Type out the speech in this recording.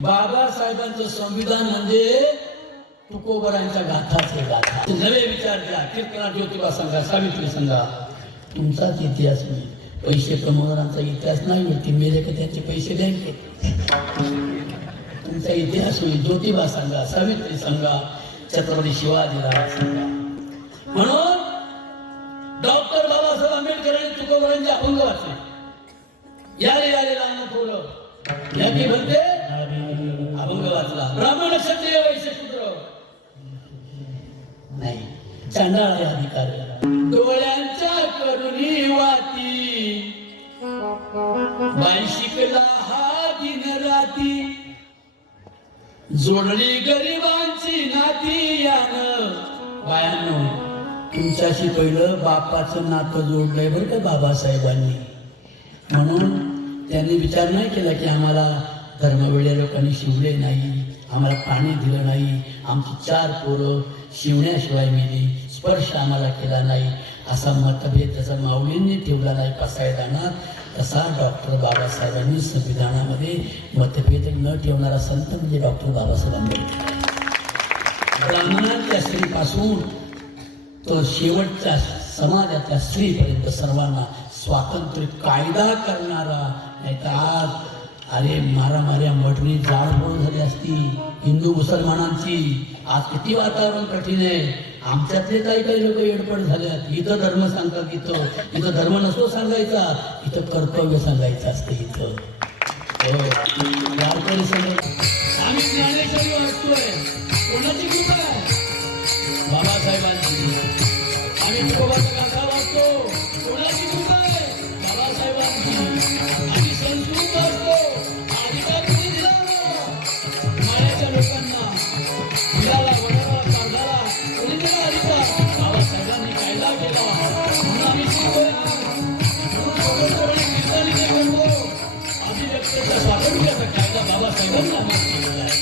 बाबासाहेबांचं संविधान म्हणजे तुकोबरांच्या गाथाचे गाथा. नवे विचार द्या, कीर्तनात ज्योतिबा सांगा, सावित्री सांगा. तुमचाच इतिहास नाही, पैसे कमवणाऱ्यांचा इतिहास नाही होती. मेले का त्यांचे पैसे द्यायचे. तुमचा इतिहास होईल. ज्योतिबा सांगा, सावित्री सांगा, छत्रपती शिवाजीराव सांगा. म्हणून डॉक्टर बाबासाहेब आंबेडकरांनी तुकोबरांचे अभंग वाचले. यारे यारे लहान थोडं याची म्हणते अभंग वाचला. ब्राह्मण क्षत्रिय वैश्य शूद्र नाही, चांडाळ अधिकारी डोळ्यांच्या करुणी वाती बाई शिकला हा दिन राती जोडली गरिबांची नाती. यानं बायानं तुमच्याशी पहिलं बापाचं नातं जोडलंय बरं का बाबासाहेबांनी. म्हणून त्यांनी विचार नाही केला की आम्हाला धर्मवेड्या लोकांनी शिवले नाही, आम्हाला पाणी दिलं नाही, आमची 4 पोरं शिवण्याशिवाय मेली, स्पर्श आम्हाला केला नाही, असा मतभेद जसा माऊलींनी ठेवला नाही पासायदानात, तसा डॉक्टर बाबासाहेबांनी संविधानामध्ये मतभेद न ठेवणारा संत म्हणजे डॉक्टर बाबासाहेब आंबेडकर. ब्राह्मणातल्या स्त्रीपासून तो शेवटच्या समाजातल्या स्त्रीपर्यंत सर्वांना स्वातंत्र्य कायदा करणारा. नाही तर आज अरे मारामाऱ्या मटणी जाळपोळ झाली असती हिंदू मुसलमानांची. आज किती वातावरण कठीण आहे. आमच्यातले काही लोक येडपड झाल्यात. इथं धर्म सांगतात, इथं धर्म नसतो सांगायचा, इथं कर्तव्य सांगायचं असते. इथं आम्ही ज्ञानेश्वरी वाचतोय. कोणाची कृपा आहे? बाबासाहेबांची. आम्ही तुकोबाचा गाथा वाचतो. कोणाची कृपा आहे? बाबासाहेबांची. आम्ही संस्कृत वाचतो. अधिकार कोणी दिला? मायाच्या लोकांना दिलाला, वडाला, कागदाला कोणी दिला अधिकार? बाबासाहेबांनी कायदा केला. म्हणून आम्ही शिकतोय. म्हणून स्वतंत्रपणे कीर्तनी करतो. अभिव्यक्तीच्या स्वातंत्र्याचा कायदा बाबासाहेबांनी आम्ही केलेला आहे.